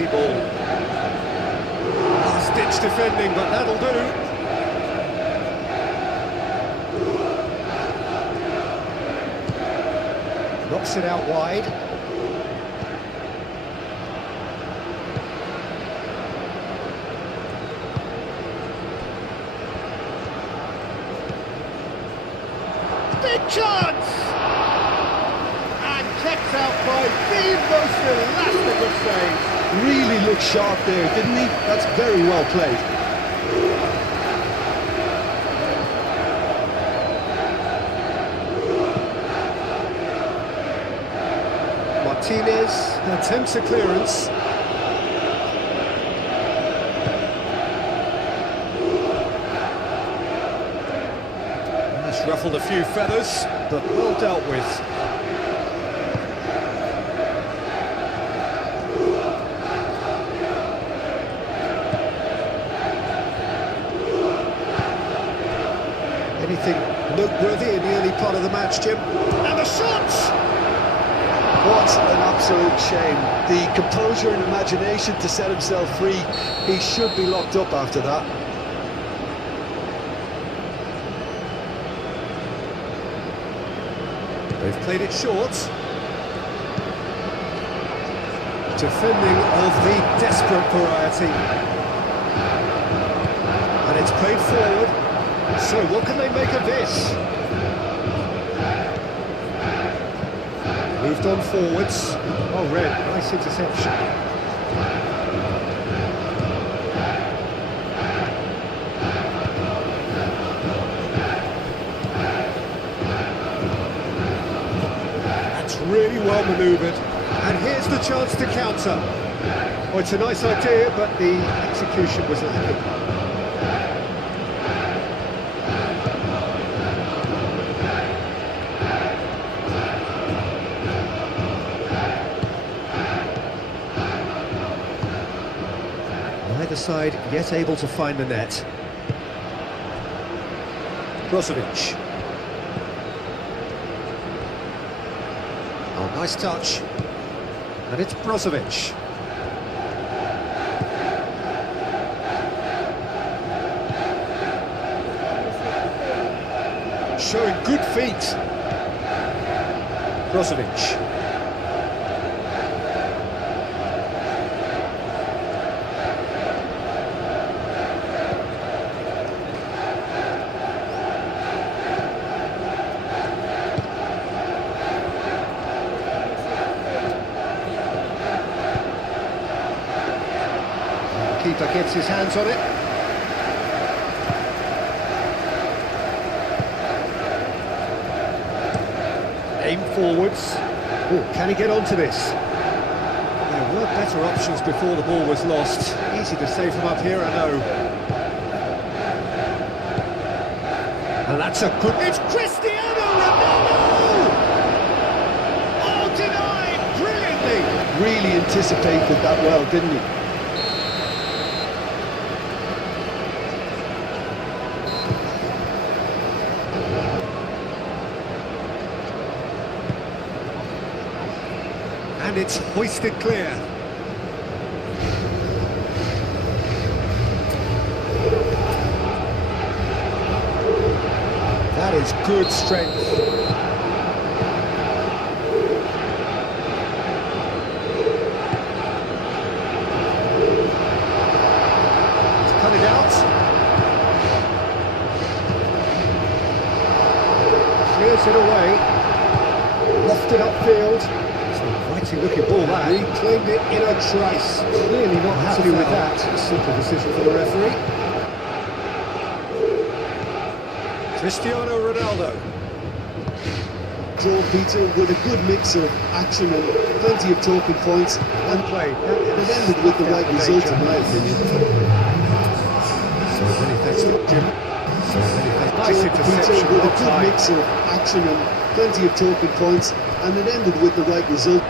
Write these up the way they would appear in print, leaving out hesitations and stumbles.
quality ball. Last-ditch defending, but that'll do. Knocks it out wide. Big chance! And kept out by the most elastic of saves. Really looked sharp there, didn't he? That's very well played. Martinez attempts a clearance. That's ruffled a few feathers, but well dealt with. Anything noteworthy in the early part of the match, Jim? And the shots! What an absolute shame. The composure and imagination to set himself free. He should be locked up after that. They've played it short. Defending of the desperate variety. And it's played forward. So what can they make of this? Moved on forwards. Oh, Red, nice interception. That's really well manoeuvred. And here's the chance to counter. Oh, it's a nice idea, but the execution was lacking. Neither side yet able to find the net. Brozovic. Oh, nice touch. And it's Brozovic. Showing good feet. Brozovic. Keeper gets his hands on it. Aim forwards. Oh, can he get onto this? There were better options before the ball was lost. Easy to save from up here, I know. And that's a good... It's Cristiano Ronaldo! Oh, denied brilliantly! Really anticipated that well, didn't he? And it's hoisted clear. That is good strength. He's cut it out. Clears it away. Lofted upfield. Looking ball that. He claimed it in a trice. Clearly not happy with that. Simple decision for the referee. Cristiano Ronaldo. Draw, Peter, with a good mix of action and plenty of talking points, and played. It ended with the right result, in my opinion. So many thanks to Jim. So many thanks. Nice interception. Peter, with a good mix of action and plenty of talking points, and it ended with the right result.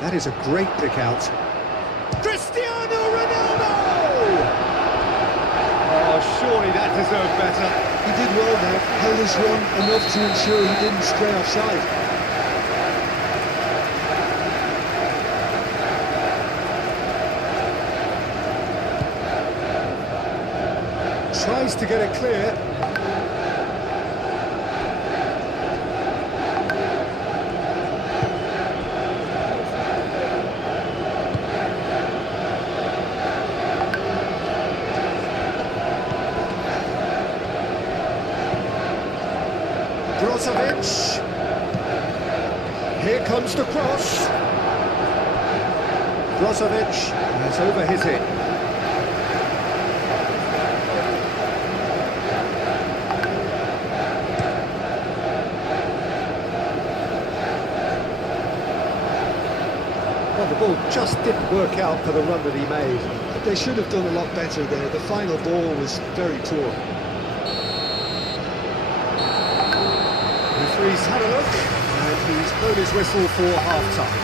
That is a great pick out. Cristiano Ronaldo! Oh, surely that deserved better. He did well there, held his run enough to ensure he didn't stray offside. Tries to get it clear. Here comes the cross. Brozovic has over his hit. Well, the ball just didn't work out for the run that he made. They should have done a lot better there. The final ball was very poor. Referee's had a look, and he's blown his whistle for half-time.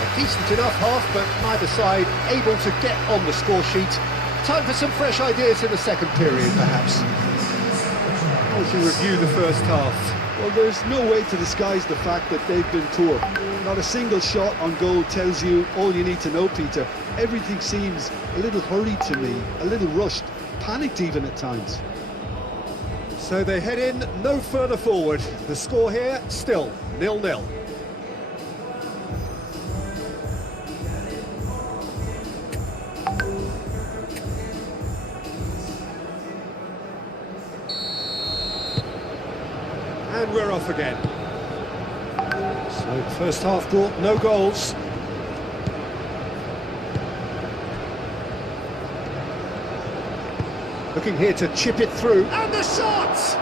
A decent enough half, but neither side able to get on the score sheet. Time for some fresh ideas in the second period, perhaps. How would you review the first half? Well, there's no way to disguise the fact that they've been poor. Not a single shot on goal tells you all you need to know, Peter. Everything seems a little hurried to me, a little rushed, panicked even at times. So they head in no further forward. The score here, still 0-0. And we're off again. So first half brought no goals. Looking here to chip it through. And the shot!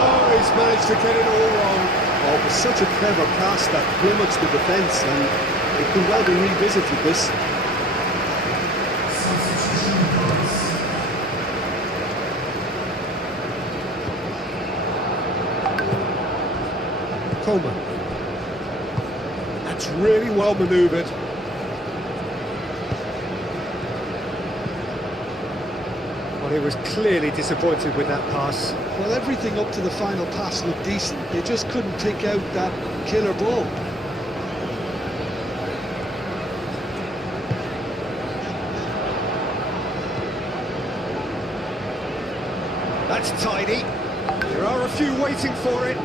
Oh, he's managed to get it all wrong. Oh, it was such a clever pass that flummoxed the defence, and it could well be revisited, this. Coleman. That's really well manoeuvred. Well, he was clearly disappointed with that pass. Well, everything up to the final pass looked decent. They just couldn't pick out that killer ball. That's tidy. There are a few waiting for it.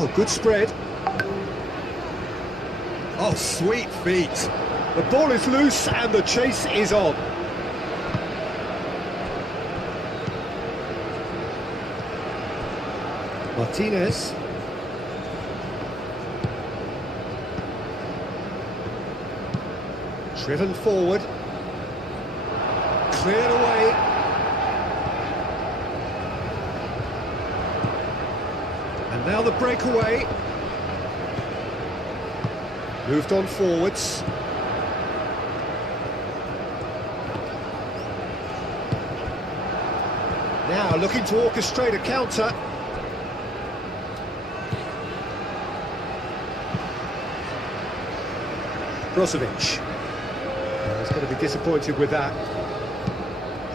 Oh, good spread. Oh, sweet feet. The ball is loose and the chase is on. Martinez. Driven forward. Cleared away. And now the breakaway. Moved on forwards. Now looking to orchestrate a counter. Brozovic. He's going to be disappointed with that.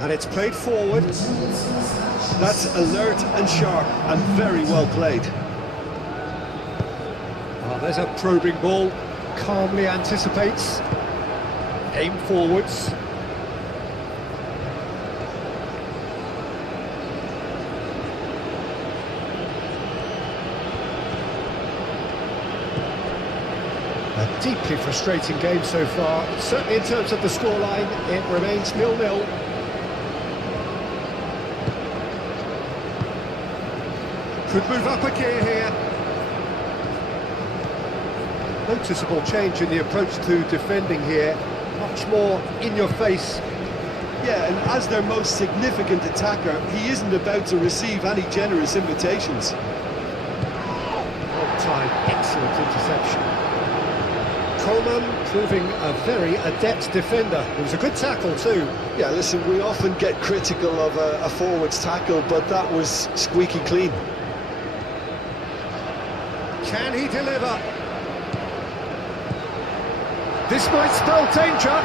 And it's played forward. That's alert and sharp and very well played. Oh, there's a probing ball. Calmly anticipates. Aim forwards. A deeply frustrating game so far. Certainly in terms of the scoreline, it remains 0-0. Could move up a gear here. Noticeable change in the approach to defending here. Much more in your face. Yeah, and as their most significant attacker, he isn't about to receive any generous invitations. On time, excellent interception. Coleman proving a very adept defender. It was a good tackle too. Yeah, listen, we often get critical of a forward's tackle, but that was squeaky clean. Can he deliver? This might spell danger.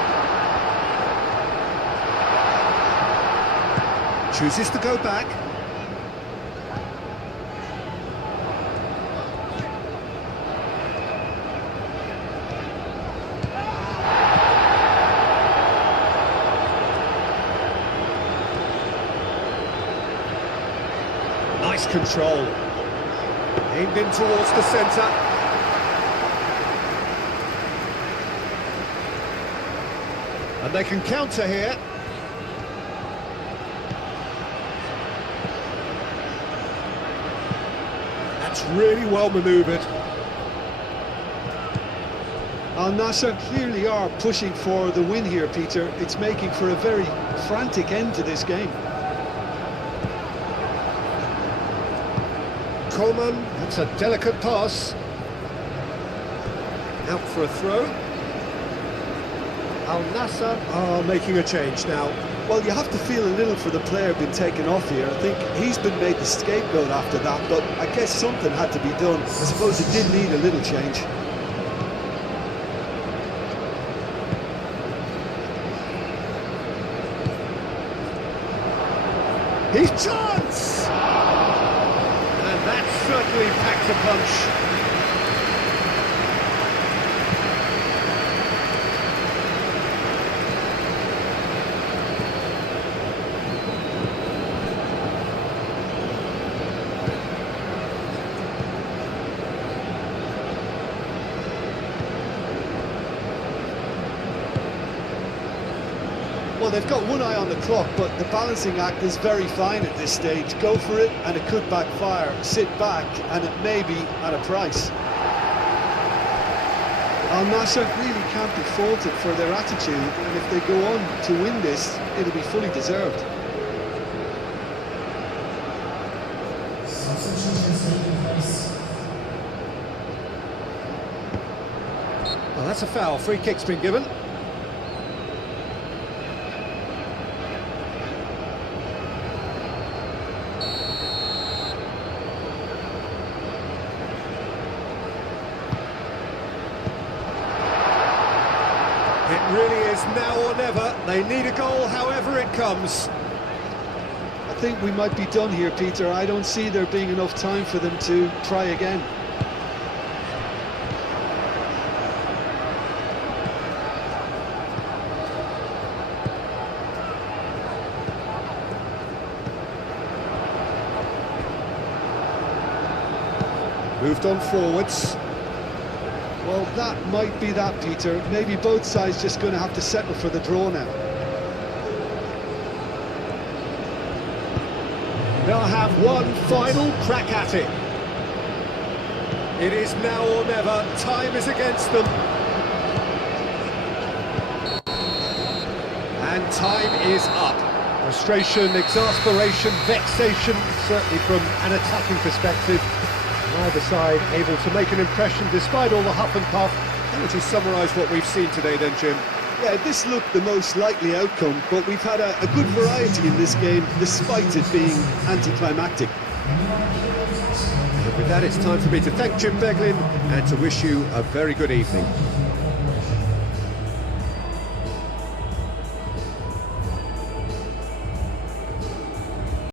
Chooses to go back. Nice control. Aimed in towards the centre. And they can counter here. That's really well manoeuvred. Al Nassr clearly are pushing for the win here, Peter. It's making for a very frantic end to this game. Coleman, that's a delicate pass. Out for a throw. Al Nassr are making a change now. Well, you have to feel a little for the player being taken off here. I think he's been made the scapegoat after that, but I guess something had to be done. I suppose it did need a little change. His chance! And that certainly packed a punch. Well, they've got one eye on the clock, but the balancing act is very fine at this stage. Go for it, and it could backfire. Sit back, and it may be at a price. Al Nassr really can't be faulted for their attitude, and if they go on to win this, it'll be fully deserved. Well, that's a foul. Free kick's been given. It really is now or never. They need a goal however it comes. I think we might be done here, Peter. I don't see there being enough time for them to try again. Moved on forwards. Well, that might be that, Peter. Maybe both sides just going to have to settle for the draw now. They'll have one final crack at it. It is now or never. Time is against them. And time is up. Frustration, exasperation, vexation, certainly from an attacking perspective. Neither side able to make an impression despite all the huff and puff. How would you summarise what we've seen today then, Jim? Yeah, this looked the most likely outcome, but we've had a good variety in this game, despite it being anticlimactic. And with that, it's time for me to thank Jim Beglin and to wish you a very good evening.